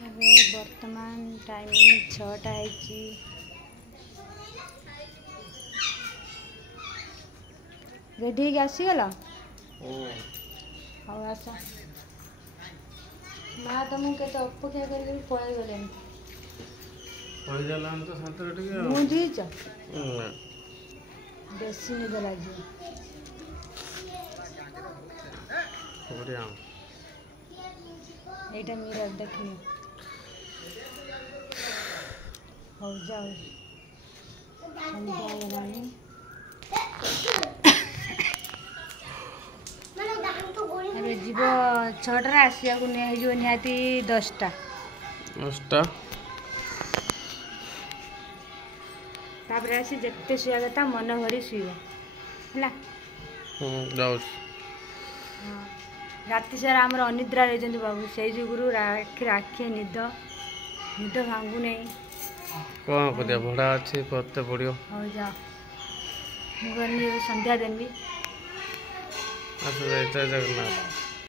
अबे वर्तमान टाइम 6टा है। रेडी आसीगला हौ आस माँ तुमको केते अपेक्षा कर पळै गले तो सातरे टिके मुझीच बेसी निद लगे एटा मिरर देखनी हो जाओ संध्या गलानी अबे जीव 6टार आसिया को नहीं निहाती 10टा तापर आसी जिते शुआ कथा मन भरी शुआ है राति सारा आमर अनिद्रा रही बाबू से जुगुरु आखि निद निद भांगू नहीं कौन कर भड़ा अच्छे करते पड़ो हो जा मुझे संध्या देवी अच्छा जय जगन्नाथ।